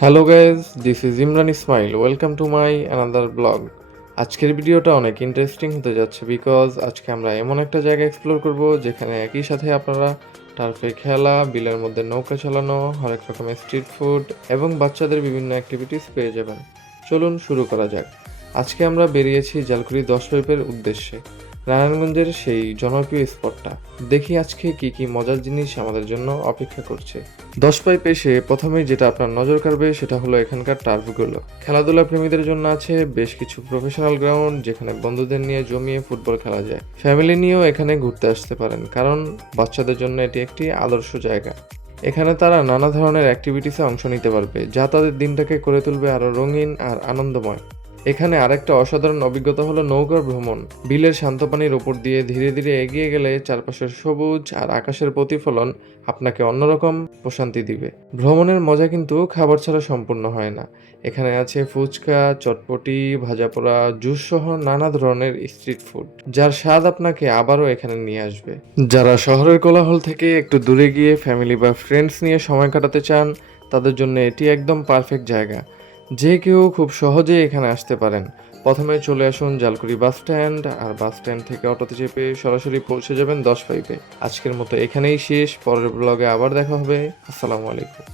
Hello guys, this is Imran Ismail. Welcome to my another blog. আজকের ভিডিওটা অনেক ইন্টারেস্টিং হতে যাচ্ছে বিকজ আজকে আমরা এমন একটা জায়গা এক্সপ্লোর করব যেখানে একই সাথে আপনারা টার্ফে খেলা, বিলের মধ্যে নৌকা চালানো, হরেক রকমের স্ট্রিট ফুড এবং বাচ্চাদের বিভিন্ন অ্যাক্টিভিটিস পেয়ে যাবেন। চলুন শুরু করা যাক। আজকে আমরা বেরিয়েছি জালকুড়ি 10 পাইপের উদ্দেশ্যে, নারায়ণগঞ্জের সেই জনপ্রিয় স্পটটা। দেখি আজকে কি কি মজার জিনিস আমাদের জন্য অপেক্ষা করছে। 10 পাইপ এসে প্রথমেই যেটা আপনার নজর কাড়বে সেটা হলো এখানকার টার্ফগুলো। খেলাধুলা প্রেমীদের জন্য আছে বেশ কিছু প্রফেশনাল গ্রাউন্ড যেখানে বন্ধুদের নিয়ে জমিয়ে ফুটবল খেলা যায়। ফ্যামিলি নিয়েও এখানে ঘুরতে আসতে পারেন, কারণ বাচ্চাদের জন্য এটি একটি আদর্শ জায়গা। এখানে তারা নানা ধরনের অ্যাক্টিভিটিসে অংশ নিতে পারবে, যা তাদের দিনটাকে করে তুলবে আরও রঙিন আর আনন্দময়। এখানে আরেকটা অসাধারণ অভিজ্ঞতা হলো নৌকার ভ্রমণ। বিলের শান্ত পানির উপর দিয়ে ধীরে ধীরে এগিয়ে গেলে চারপাশের সবুজ আর আকাশের প্রতিফলন আপনাকে অন্যরকম প্রশান্তি দিবে। ভ্রমণের মজা কিন্তু খাবার ছাড়া সম্পূর্ণ হয় না। এখানে আছে ফুচকা, চটপটি, ভাজাপোড়া, জুস সহ নানা ধরনের স্ট্রিট ফুড, যার স্বাদ আপনাকে আবারও এখানে নিয়ে আসবে। যারা শহরের কোলাহল থেকে একটু দূরে গিয়ে ফ্যামিলি বা ফ্রেন্ডস নিয়ে সময় কাটাতে চান, তাদের জন্য এটি একদম পারফেক্ট জায়গা। যে কেউ খুব সহজেই এখানে আসতে পারেন। প্রথমে চলে আসুন জালকুড়ি বাস স্ট্যান্ড, আর বাস স্ট্যান্ড থেকে অটোতে চেপে সরাসরি পৌঁছে যাবেন 10 পাইপে। আজকের মতো এখানেই শেষ। পরের ব্লগে আবার দেখা হবে। আসসালামু আলাইকুম।